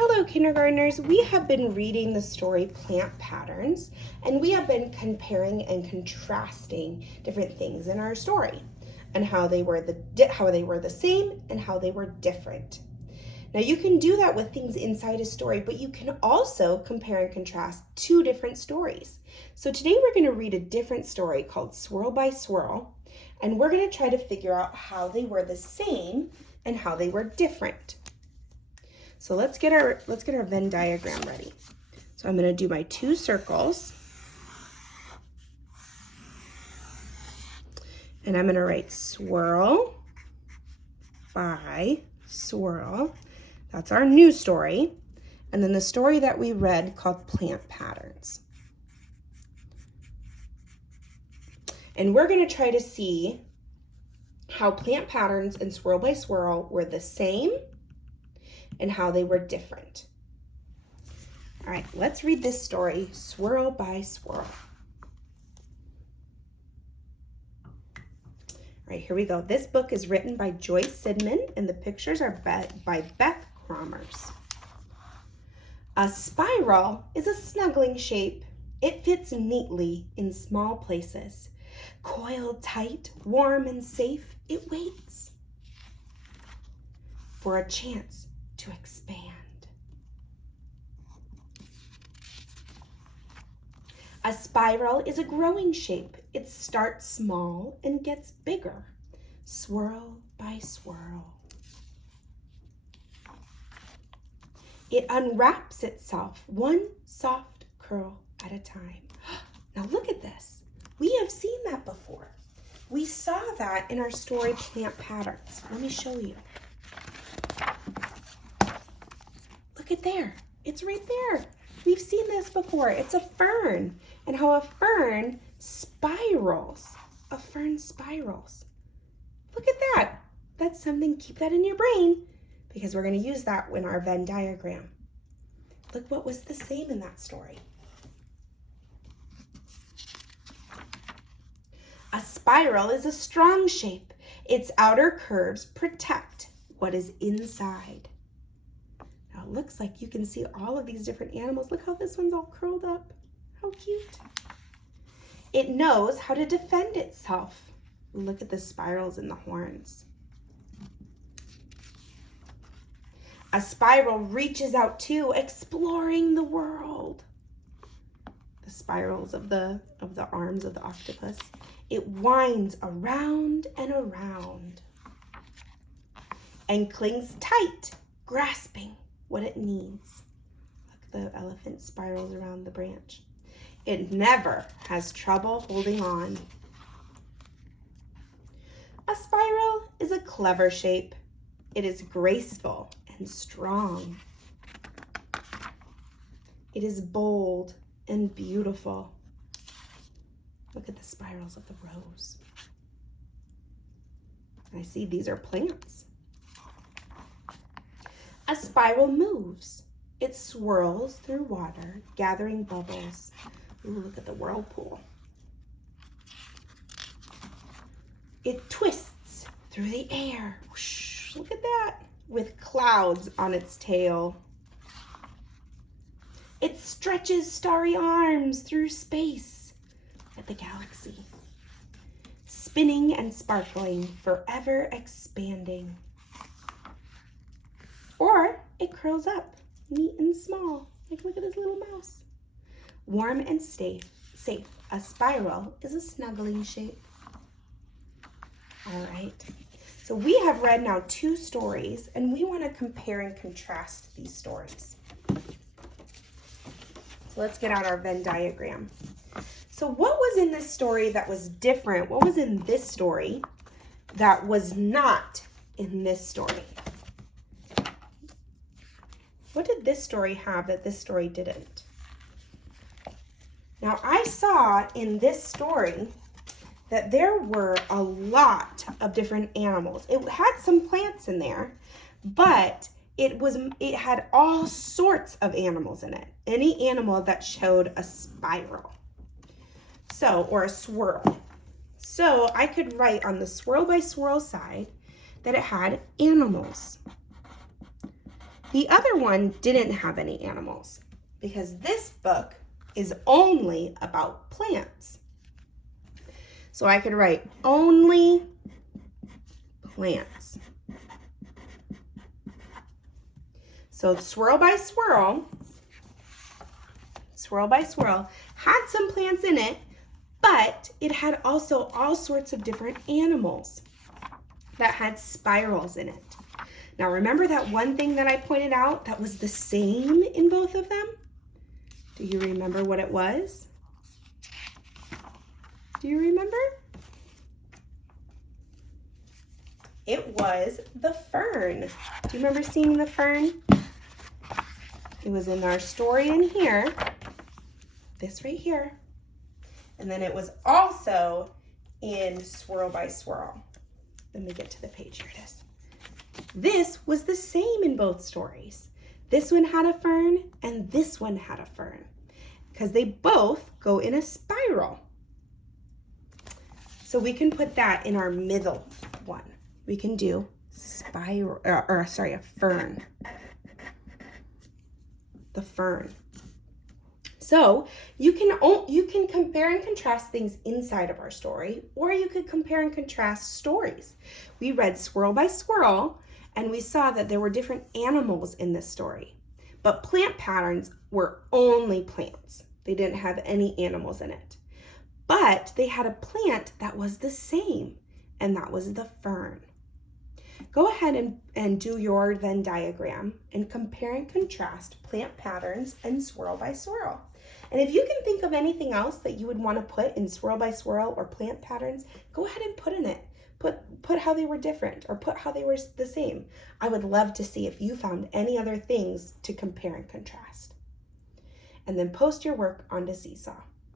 Hello, kindergartners. We have been reading the story Plant Patterns, and we have been comparing and contrasting different things in our story and how they were the same and how they were different. Now, you can do that with things inside a story, but you can also compare and contrast two different stories. So today we're going to read a different story called Swirl by Swirl, and we're going to try to figure out how they were the same and how they were different. So let's get our Venn diagram ready. So I'm going to do my two circles. And I'm going to write swirl by swirl. That's our new story. And then the story that we read called Plant Patterns. And we're going to try to see how Plant Patterns and Swirl by Swirl were the same and how they were different. All right, let's read this story, Swirl by Swirl. All right, here we go. This book is written by Joyce Sidman, and the pictures are by Beth Cromers. A spiral is a snuggling shape. It fits neatly in small places. Coiled tight, warm and safe, it waits for a chance to expand. A spiral is a growing shape. It starts small and gets bigger, swirl by swirl. It unwraps itself, one soft curl at a time. Now look at this. We have seen that before. We saw that in our story Plant Patterns. Let me show you. Look at there. It's right there. We've seen this before. It's a fern, and how a fern spirals. A fern spirals. Look at that. That's something, keep that in your brain, because we're going to use that in our Venn diagram. Look what was the same in that story. A spiral is a strong shape. Its outer curves protect what is inside. Now it looks like you can see all of these different animals. Look how this one's all curled up. How cute. It knows how to defend itself. Look at the spirals in the horns. A spiral reaches out too, exploring the world. The spirals of the arms of the octopus. It winds around and around and clings tight, grasping what it needs. Look, the elephant spirals around the branch. It never has trouble holding on. A spiral is a clever shape. It is graceful and strong. It is bold and beautiful. Look at the spirals of the rose. I see these are plants. A spiral moves. It swirls through water, gathering bubbles. Ooh, look at the whirlpool. It twists through the air. Whoosh, look at that, with clouds on its tail. It stretches starry arms through space at the galaxy, spinning and sparkling, forever expanding. Or it curls up, neat and small. Like, look at this little mouse. Warm and safe. A spiral is a snuggling shape. All right. So we have read now two stories, and we want to compare and contrast these stories. So let's get out our Venn diagram. So what was in this story that was different? What was in this story that was not in this story? What did this story have that this story didn't? Now, I saw in this story that there were a lot of different animals. It had some plants in there, but it had all sorts of animals in it. Any animal that showed a spiral. Or a swirl. So I could write on the swirl by swirl side that it had animals. The other one didn't have any animals because this book is only about plants. So I could write only plants. So Swirl by Swirl had some plants in it, but it had also all sorts of different animals that had spirals in it. Now remember that one thing that I pointed out that was the same in both of them? Do you remember what it was? Do you remember? It was the fern. Do you remember seeing the fern? It was in our story in here, this right here. And then it was also in Swirl by Swirl. Let me get to the page, here it is. This was the same in both stories. This one had a fern and this one had a fern because they both go in a spiral. So we can put that in our middle one. We can do a fern. The fern. So you can compare and contrast things inside of our story, or you could compare and contrast stories. We read Swirl by Swirl, and we saw that there were different animals in this story. But plant patterns were only plants. They didn't have any animals in it. But they had a plant that was the same, and that was the fern. Go ahead and do your Venn diagram and compare and contrast plant patterns and Swirl by Swirl. And if you can think of anything else that you would want to put in Swirl by Swirl or plant patterns, go ahead and put in it. Put how they were different or put how they were the same. I would love to see if you found any other things to compare and contrast. And then post your work onto Seesaw.